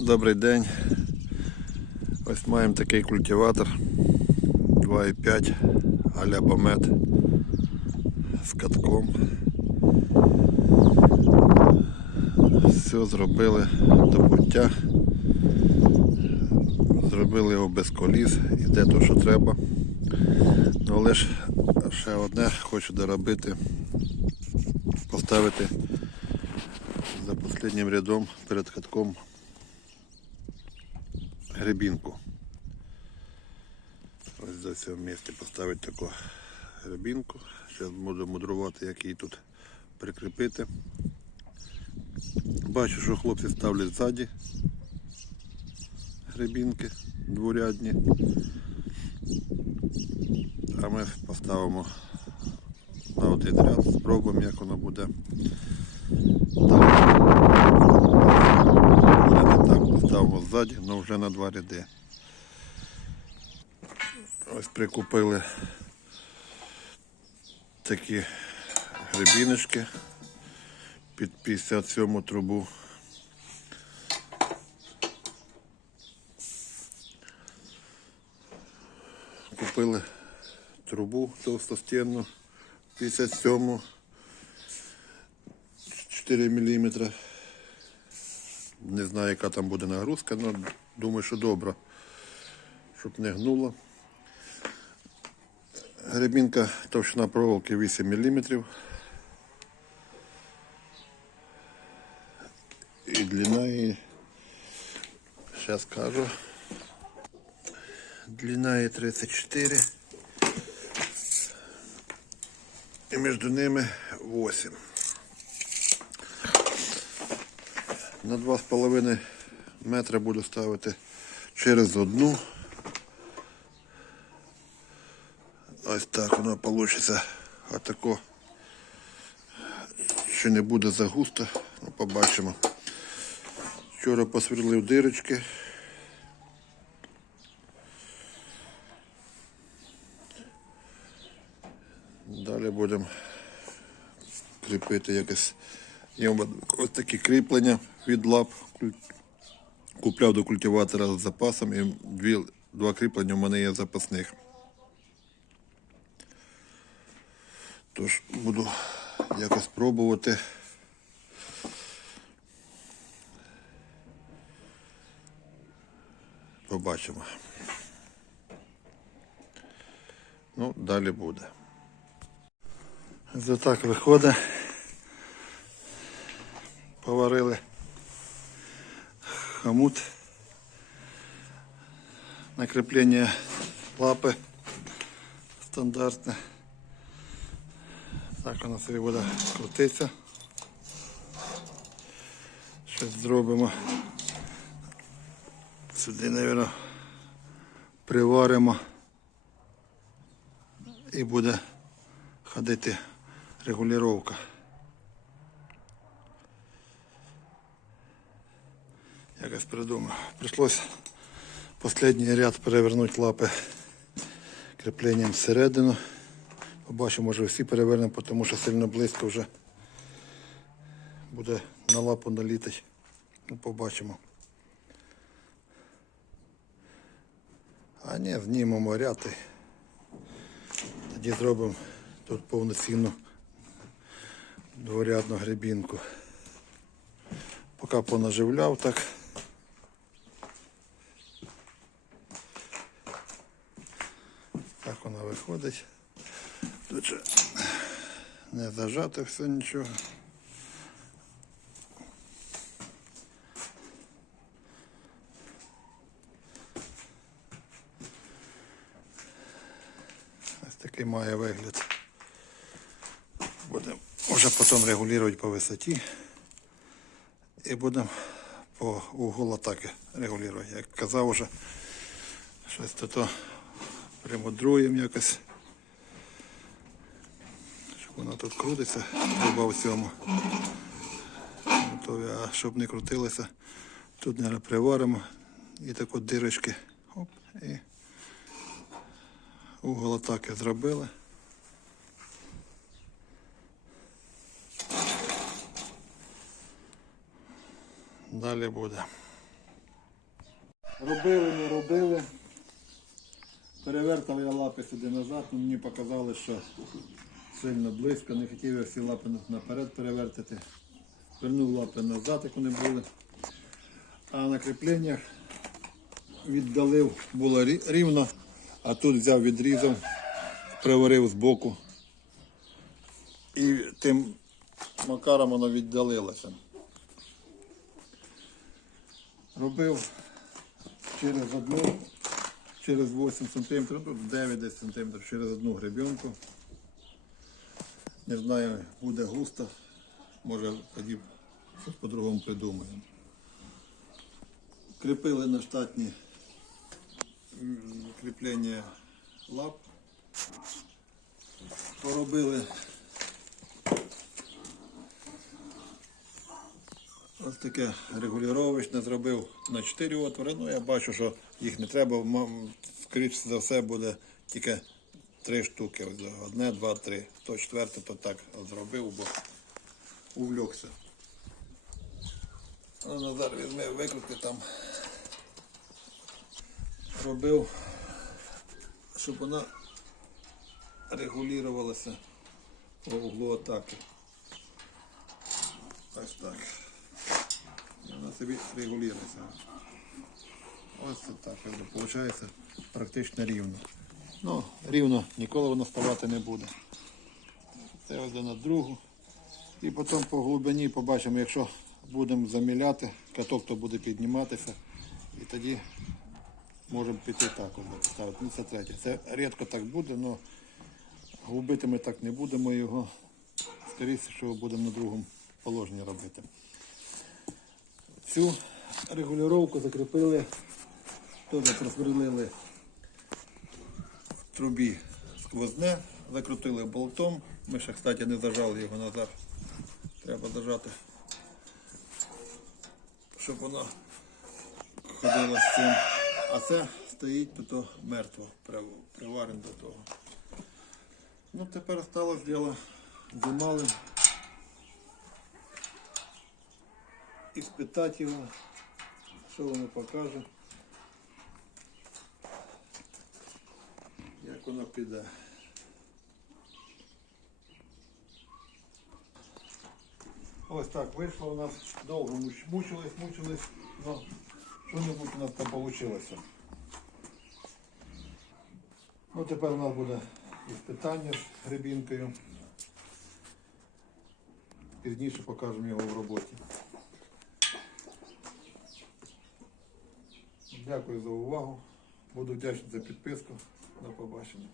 Добрий день. Ось маємо такий культиватор 2,5 аля з катком. Все зробили до пуття. Зробили його без коліс, іде то, що треба. Ну, але ж ще одне хочу доробити, поставити за останнім рядом перед катком гребінку. Ось за цього місця поставити таку гребінку. Зараз буду мудрувати, як її тут прикріпити. Бачу, що хлопці ставлять ззаді гребінки дворядні. А ми поставимо на один ряд, спробуємо, як воно буде. Так. Буде не так, поставимо ззаді, але вже на два ряди. Ось прикупили такі гребіночки під 57 трубу. Купили трубу товстостінну 57 4 мм. Не знаю, яка там буде нагрузка, але думаю, що добре, щоб не гнуло. Гребінка товщина проволоки 8 мм. І длина її, зараз скажу, длина її 34. І між ними 8. На 2,5 метра буду ставити через одну. Ось так воно вийде. Отако. Ще не буде загусто, ну побачимо. Вчора посверлив дирочки. Далі будемо кріпити якось. Є ось такі кріплення від лап. Купляв до культиватора з запасом і дві, два кріплення в мене є запасних. Тож буду якось пробувати. Побачимо. Ну, далі буде. Ось так виходить. Поварили хомут. Накреплення лапи стандартне. Так воно собі буде крутитися. Щось зробимо. Сюди, мабуть, приваримо і буде ходити регулювання. Якось придумав. Прийшлось останній ряд перевернути лапи кріпленням всередину. Побачимо, може всі перевернемо, тому що сильно близько вже буде на лапу налітати. Ну, побачимо. А ні, знімемо ряд і тоді зробимо тут повноцінну дворядну гребінку. Поки понаживляв так. Так воно виходить. Тут же не зажато все нічого. Ось такий має вигляд. Будемо вже потім регулювати по висоті. І будемо по углу атаки регулювати. Як казав уже, щось то примудруємо якось. Щоб воно тут крутиться, труба в цьому. Готові. А щоб не крутилося, тут не приваримо і так от дирочки. Оп, і угол атаки зробили. Далі буде. Робили, не робили. Перевертав я лапи сюди назад, але мені показали, що сильно близько, не хотів я всі лапи наперед перевертити. Вернув лапи назад, як вони були. А на кріпленнях віддалив, було рівно, а тут взяв, відрізав, приварив збоку. І тим макаром воно віддалилося. Робив через одну, через 8 см, тут 9 см, через одну гребенку. Не знаю, буде густо, може тоді щось по-другому придумаємо. Кріпили на штатні кріплення лап. Поробили ось таке регулювачне зробив на 4 отвори. Ну я бачу, що їх не треба. Скоріше за все буде тільки три штуки. Одне, два, три. То четверте, то так зробив, бо увлекся. Ну, Назар візьми, викрути там. Робив, щоб вона регулювалася по углу атаки. Ось так. Вона собі регулюється. Ось це так, виходить практично рівно. Ну, рівно ніколи воно ставати не буде. Це один на другу. І потім по глибині побачимо, якщо будемо заміляти, каток то буде підніматися. І тоді можемо піти так. Ну, це третє. Це рідко так буде, але губити ми так не будемо його. Скоріше, що будемо на другому положенні робити. Цю регулювання закріпили, теж просверлили в трубі сквозне, закрутили болтом. Ми ще, кстати, не зажали його назад. Треба зажати, щоб воно ходило з цим. А це стоїть тут мертво, прив- приварено до того. Ну, тепер сталося діло зимали. І спитати його, що воно покаже. Як воно піде. Ось так вийшло у нас. Довго мучились, мучились, але що-небудь у нас там вийшло. Ну, тепер у нас буде іспитання з гребінкою. Пізніше покажемо його в роботі. Дякую за увагу. Буду вдячний за підписку. До побачення.